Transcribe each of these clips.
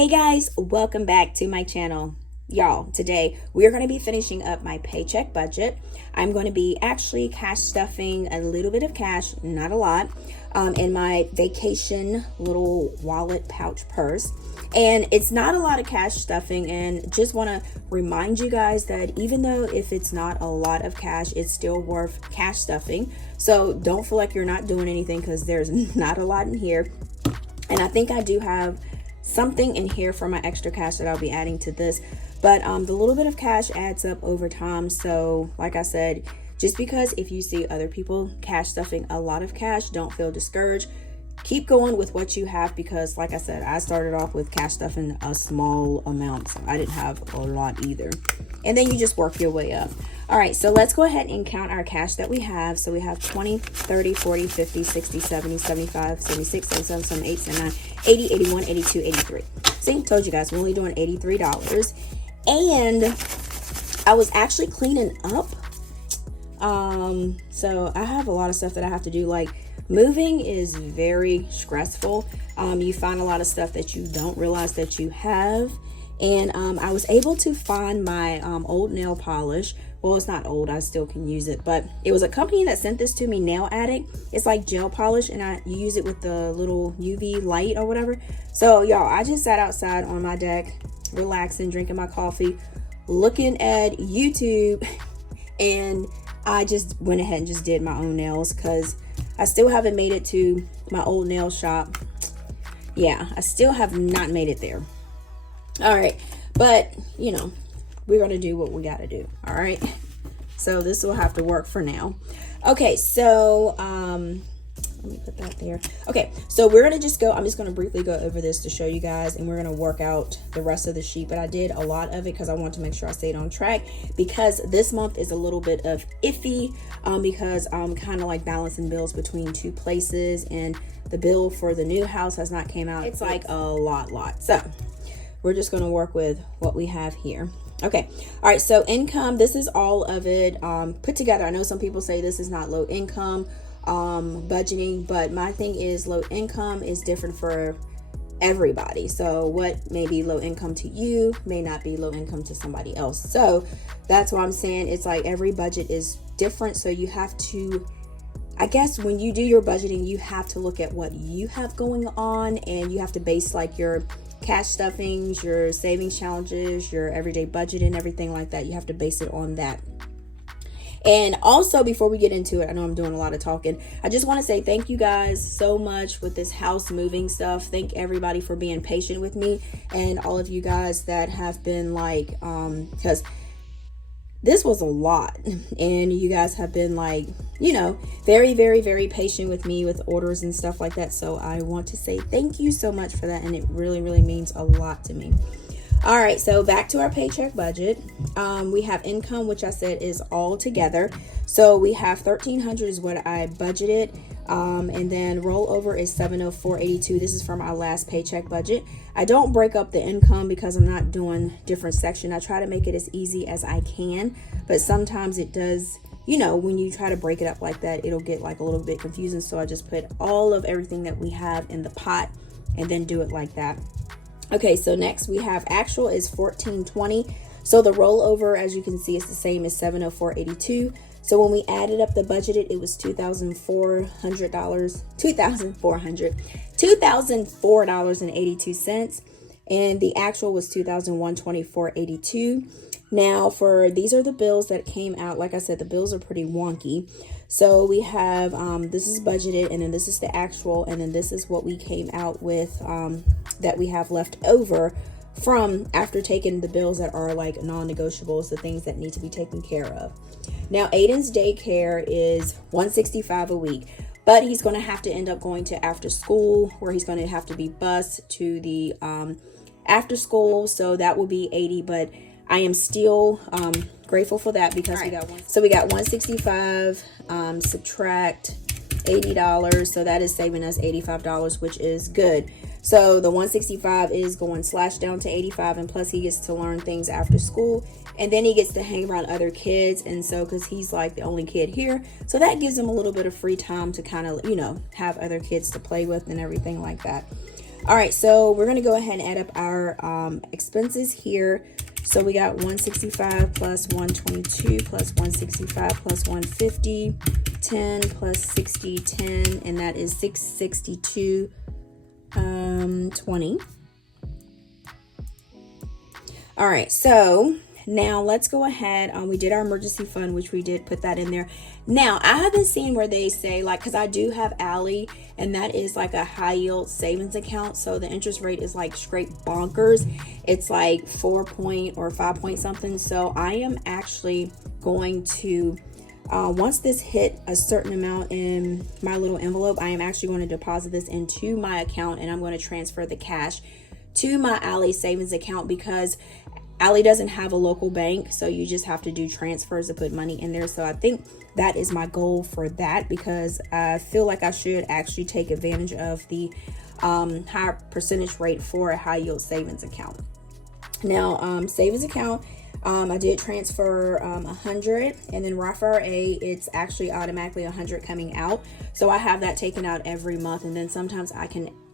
Hey guys, welcome back to my channel. Y'all, today we're going to be finishing up my paycheck budget. I'm going to be actually cash stuffing a little bit of cash, not a lot, in my vacation little wallet pouch purse. And it's not a lot of cash stuffing, and just want to remind you guys that even though if it's not a lot of cash, it's still worth cash stuffing. So don't feel like you're not doing anything because there's not a lot in here. And I think I do have something in here for my extra cash that I'll be adding to this, but the little bit of cash adds up over time. So like I said, just because if you see other people cash stuffing a lot of cash, don't feel discouraged. Keep going with what you have, because like I said, I started off with cash stuffing a small amount, so I didn't have a lot either, and then you just work your way up. All right, so let's go ahead and count our cash that we have. So we have 20, 30, 40, 50, 60, 70, 75, 76, 77, 78, 79, 80, 81, 82, 83. See, told you guys, we're only doing $83. And I was actually cleaning up. So I have a lot of stuff that I have to do. Like, moving is very stressful. You find a lot of stuff that you don't realize that you have. And I was able to find my old nail polish. Well, it's not old, I still can use it, but it was a company that sent this to me, Nail Addict. It's like gel polish, and you use it with the little UV light or whatever. So y'all, I just sat outside on my deck, relaxing, drinking my coffee, looking at YouTube, and I just went ahead and just did my own nails because I still haven't made it to my old nail shop. Yeah, I still have not made it there. All right, but you know, we're going to do what we got to do. All right. So this will have to work for now. Okay. So, let me put that there. Okay. So we're going to just go, I'm just going to briefly go over this to show you guys, and we're going to work out the rest of the sheet, but I did a lot of it because I want to make sure I stayed on track, because this month is a little bit of iffy, because I'm kind of like balancing bills between two places, and the bill for the new house has not came out. It's like a lot. So we're just going to work with what we have here. Okay. All right. So income, this is all of it put together. I know some people say this is not low income budgeting, but my thing is low income is different for everybody. So what may be low income to you may not be low income to somebody else. So that's why I'm saying it's like every budget is different. So you have to, I guess when you do your budgeting, you have to look at what you have going on, and you have to base like your cash stuffings, your savings challenges, your everyday budget and everything like that. You have to base it on that. And also, before we get into it, I know I'm doing a lot of talking, I just want to say thank you guys so much with this house moving stuff. Thank everybody for being patient with me, and all of you guys that have been like, because this was a lot, and you guys have been like, you know, very, very, very patient with me with orders and stuff like that. So I want to say thank you so much for that, and it really, really means a lot to me. All right, so back to our paycheck budget. We have income, which I said is all together. So we have $1,300 is what I budgeted, and then rollover is $704.82. This is from our last paycheck budget. I don't break up the income because I'm not doing different section. I try to make it as easy as I can, but sometimes it does, you know, when you try to break it up like that, it'll get like a little bit confusing. So I just put all of everything that we have in the pot and then do it like that. Okay, so next we have actual is $1,420. So the rollover, as you can see, is the same as $704.82. So when we added up the budgeted, it was $2,004.82, and the actual was $2,124.82. Now for these are the bills that came out. Like I said, the bills are pretty wonky. So we have this is budgeted, and then this is the actual, and then this is what we came out with that we have left over from after taking the bills that are like non-negotiables, the things that need to be taken care of. Now Aiden's daycare is $165 a week, but he's going to have to end up going to after school, where he's going to have to be bused to the after school, so that will be $80, but I am still grateful for that, because we got one. So we got $165 subtract $80, so that is saving us $85, which is good. So the $165 is going slash down to $85, and plus he gets to learn things after school, and then he gets to hang around other kids. And so because he's like the only kid here, so that gives him a little bit of free time to kind of, you know, have other kids to play with and everything like that. All right, so we're gonna go ahead and add up our expenses here. So we got 165 plus 122 plus 165 plus 150, 10 plus 60, 10, and that is 662, 20. All right, so now let's go ahead. We did our emergency fund, which we did put that in there. Now I haven't seen where they say, like, because I do have Ally, and that is like a high yield savings account. So the interest rate is like straight bonkers. It's like 4 point or 5 point something. So I am actually going to, once this hit a certain amount in my little envelope, I am actually going to deposit this into my account, and I'm going to transfer the cash to my Ally savings account, because Ally doesn't have a local bank, so you just have to do transfers to put money in there. So I think that is my goal for that, because I feel like I should actually take advantage of the higher percentage rate for a high yield savings account. Now, savings account, I did transfer 100, and then Roth IRA, it's actually automatically 100 coming out. So I have that taken out every month, and then sometimes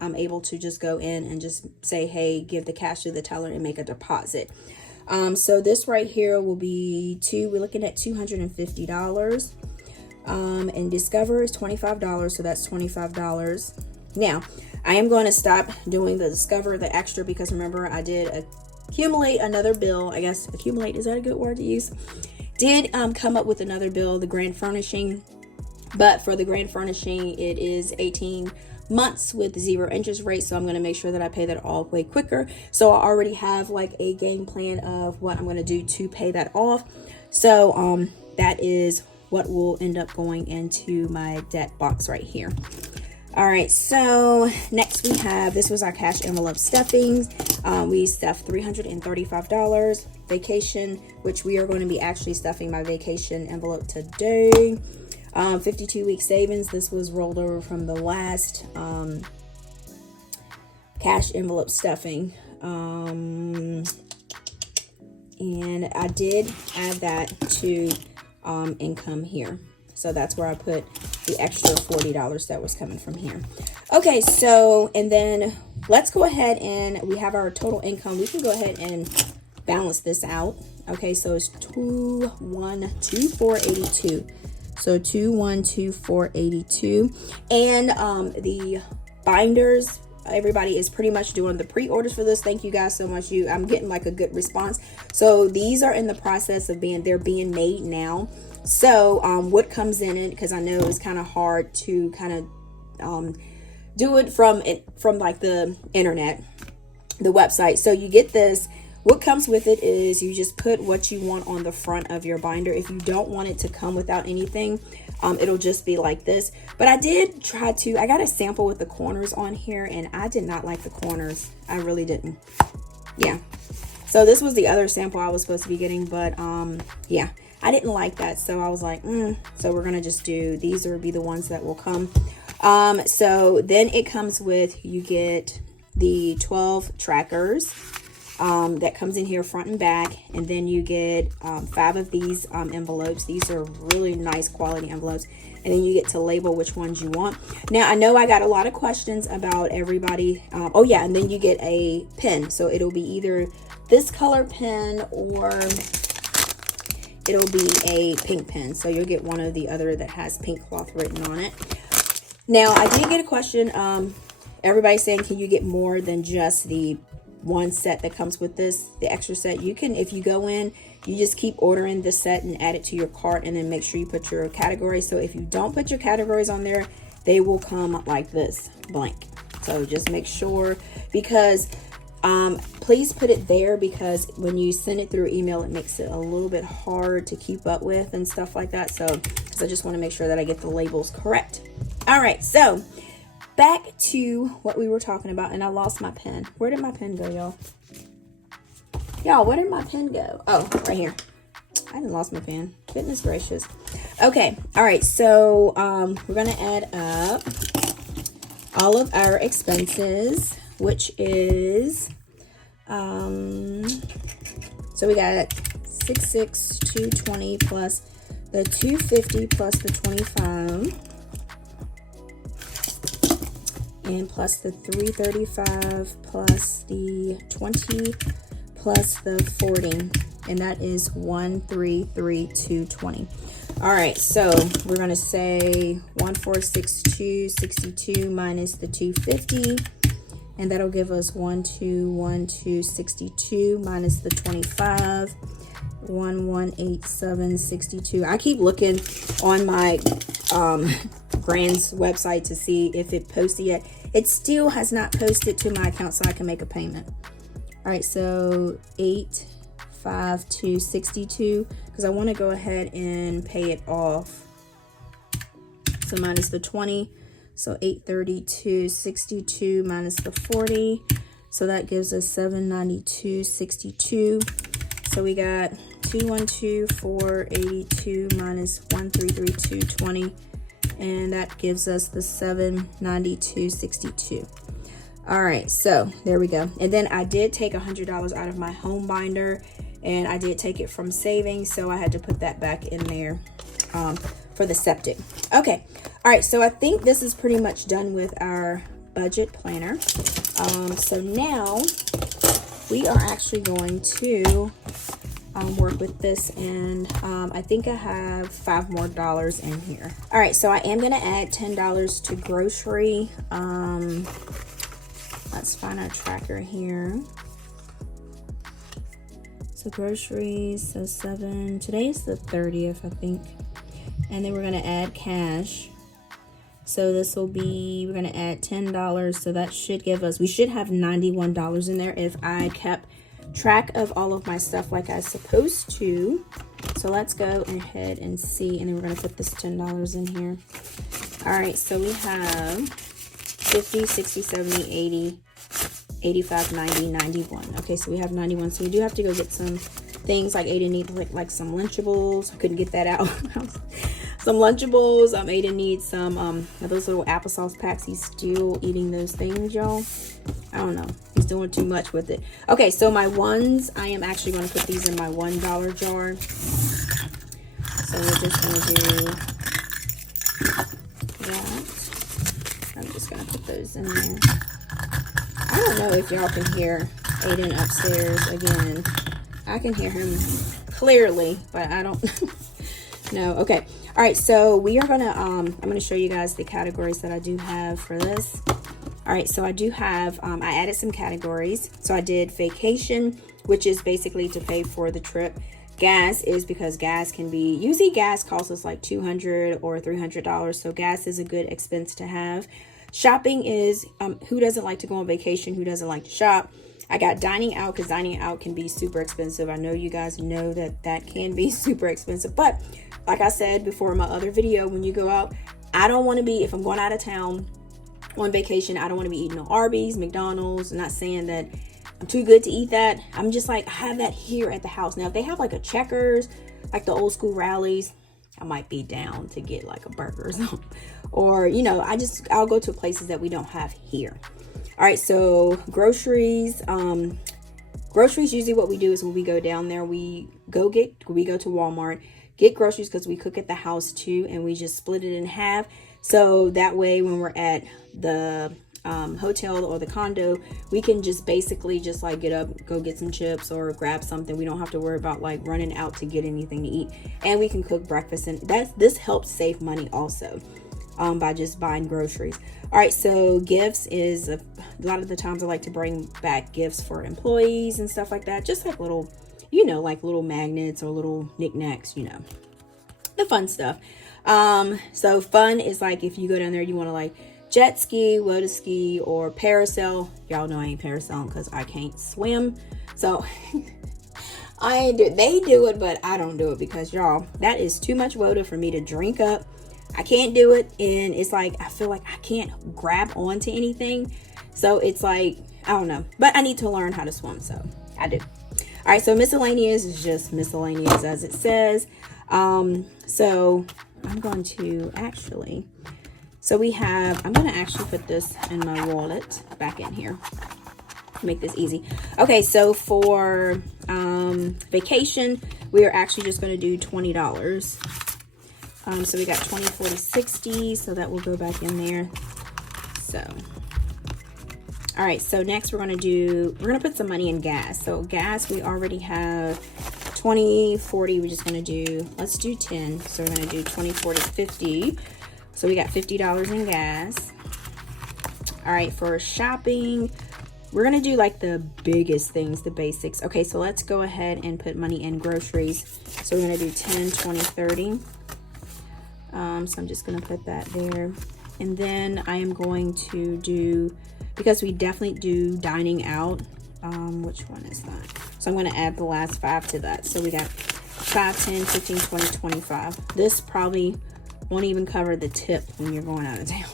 I'm able to just go in and just say, hey, give the cash to the teller and make a deposit. So this right here will be we're looking at $250. And Discover is $25, so that's $25. Now, I am going to stop doing the Discover, the extra, because remember, I did accumulate another bill. I guess accumulate, is that a good word to use? Did come up with another bill, the grand furnishing. But for the grand furnishing, it is 18 months with 0 interest rate. So I'm going to make sure that I pay that all way quicker. So I already have like a game plan of what I'm going to do to pay that off. So that is what will end up going into my debt box right here. All right, so next we have, this was our cash envelope stuffings. We stuffed $335. Vacation, which we are going to be actually stuffing my vacation envelope today. 52-week savings. This was rolled over from the last cash envelope stuffing. And I did add that to income here. So that's where I put the extra $40 that was coming from here. Okay, so, and then let's go ahead and we have our total income. We can go ahead and balance this out. Okay, so it's 2,124.82. So 2,124.82. And the binders, everybody is pretty much doing the pre-orders for this. Thank you guys so much. I'm getting like a good response. So these are in the process of they're being made now. So what comes in it, because I know it's kind of hard to kind of do it from like the internet, the website. So you get this. What comes with it is you just put what you want on the front of your binder. If you don't want it to come without anything, it'll just be like this. But I did try to, I got a sample with the corners on here, and I did not like the corners. I really didn't. Yeah. So this was the other sample I was supposed to be getting, but yeah, I didn't like that. So I was like, so we're going to just do, these will be the ones that will come. So then it comes with, you get the 12 trackers. That comes in here front and back, and then you get 5 of these envelopes. These are really nice quality envelopes, and then you get to label which ones you want. Now I know I got a lot of questions about everybody. Oh yeah, and then you get a pen, so it'll be either this color pen or it'll be a pink pen. So you'll get one or the other that has pink cloth written on it. Now I did get a question. Everybody's saying, can you get more than just the one set that comes with this, the extra set? You can, if you go in, you just keep ordering the set and add it to your cart, and then make sure you put your categories. So if you don't put your categories on there, they will come like this, blank. So just make sure, because please put it there, because when you send it through email, it makes it a little bit hard to keep up with and stuff like that. So because I just want to make sure that I get the labels correct. All right, so back to what we were talking about, and I lost my pen. Where did my pen go, y'all? Y'all, where did my pen go? Oh, right here. I didn't lost my pen. Goodness gracious. Okay, all right, so we're going to add up all of our expenses, which is, so we got 66,220 plus the 250 plus the 25 and plus the $335 plus the 20 plus the 40, and that is $133,220. All right, so we're gonna say 1,462.62 minus the 250, and that'll give us 1,212.62 minus the 25, 1,187.62. I keep looking on my Grand's website to see if it posted yet. It still has not posted to my account, so I can make a payment. All right, so 852.62, because I want to go ahead and pay it off. So minus the 20, so 832.62 minus the 40, so that gives us 792.62. So we got 212,482 minus 133,220, and that gives us the 792.62. All right, so there we go. And then I did take $100 out of my home binder, and I did take it from savings, so I had to put that back in there for the septic. Okay, all right, so I think this is pretty much done with our budget planner. So now we are actually going to work with this, and I think I have $5 more in here. All right, so I am gonna add $10 to grocery. Let's find our tracker here. So groceries, so 7, today is the 30th, I think. And then we're gonna add cash. So this will be, we're gonna add $10, so that should give us, we should have $91 in there if I kept track of all of my stuff like I was supposed to. So let's go ahead and see, and then we're gonna put this $10 in here. All right, so we have 50, 60, 70, 80, 85, 90, 91. Okay, so we have 91. So we do have to go get some things. Like Aiden needs like some Lunchables. I couldn't get that out. Some Lunchables. Aiden needs some those little applesauce packs. He's still eating those things, y'all. I don't know. He's doing too much with it. Okay, so my ones, I am actually going to put these in my $1 jar. So we're just going to do that. I'm just going to put those in there. I don't know if y'all can hear Aiden upstairs again. I can hear him clearly, but I don't know. Okay. All right. So we are gonna I'm gonna show you guys the categories that I do have for this. All right. So I do have I added some categories. So I did vacation, which is basically to pay for the trip. Gas is because gas can be, usually gas costs us like $200 or $300. So gas is a good expense to have. Shopping is, who doesn't like to go on vacation? Who doesn't like to shop? I got dining out, because dining out can be super expensive. I know you guys know that that can be super expensive. But like I said before in my other video, when you go out, I don't want to be, if I'm going out of town on vacation, I don't want to be eating no Arby's, McDonald's. I'm not saying that I'm too good to eat that. I'm just like, I have that here at the house. Now, if they have like a Checkers, like the old school rallies, I might be down to get like a burger or something. Or, you know, I'll go to places that we don't have here. All right, so groceries. Groceries, usually what we do is when we go down there, we go to Walmart, get groceries, because we cook at the house too, and we just split it in half. So that way when we're at the hotel or the condo, we can just basically just like get up, go get some chips or grab something. We don't have to worry about like running out to get anything to eat, and we can cook breakfast. And this helps save money also by just buying groceries. All right, so gifts is a lot of the times I like to bring back gifts for employees and stuff like that, just like little, you know, like little magnets or little knickknacks, you know, the fun stuff. So fun is like if you go down there, you want to like jet ski, water ski, or parasail. Y'all know I ain't parasailing because I can't swim. So I ain't do. They do it, but I don't do it because y'all, that is too much water for me to drink up. I can't do it, and it's like I feel like I can't grab onto anything. So it's like, I don't know, but I need to learn how to swim, so I do. All right, so miscellaneous is just miscellaneous as it says. So I'm going to actually, so we have, I'm going to actually put this in my wallet back in here to make this easy. Okay, so for vacation, we are actually just going to do $20. So we got 20, 40, 60, so that will go back in there. So All right, so next we're gonna put some money in gas. So gas, we already have 20, 40. We're just gonna do, let's do 10. So we're gonna do 20, 40, 50. So we got $50 in gas. All right, for shopping, we're gonna do like the biggest things, the basics. Okay, so let's go ahead and put money in groceries. So we're gonna do 10, 20, 30. So I'm just gonna put that there. And then I am going to do, because we definitely do dining out, which one is that? So I'm gonna add the last 5 to that. So we got 5, 10, 15, 20, 25. This probably won't even cover the tip when you're going out of town.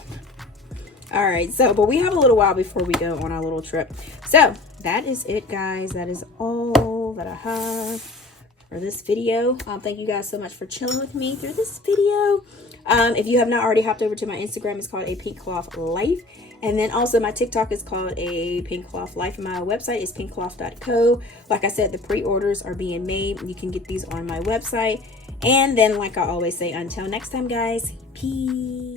All right, so, but we have a little while before we go on our little trip. So that is it, guys. That is all that I have for this video. Thank you guys so much for chilling with me through this video. If you have not already hopped over to my Instagram, it's called 𝗗𝗓𝗏𝗧_life. And then also my TikTok is called 𝗗𝗓𝗏𝗏𝗏life. And my website is 𝗗𝗓𝗏𝗏𝗘. Like I said, the pre-orders are being made. You can get these on my website. And then, like I always say, until next time, guys, peace.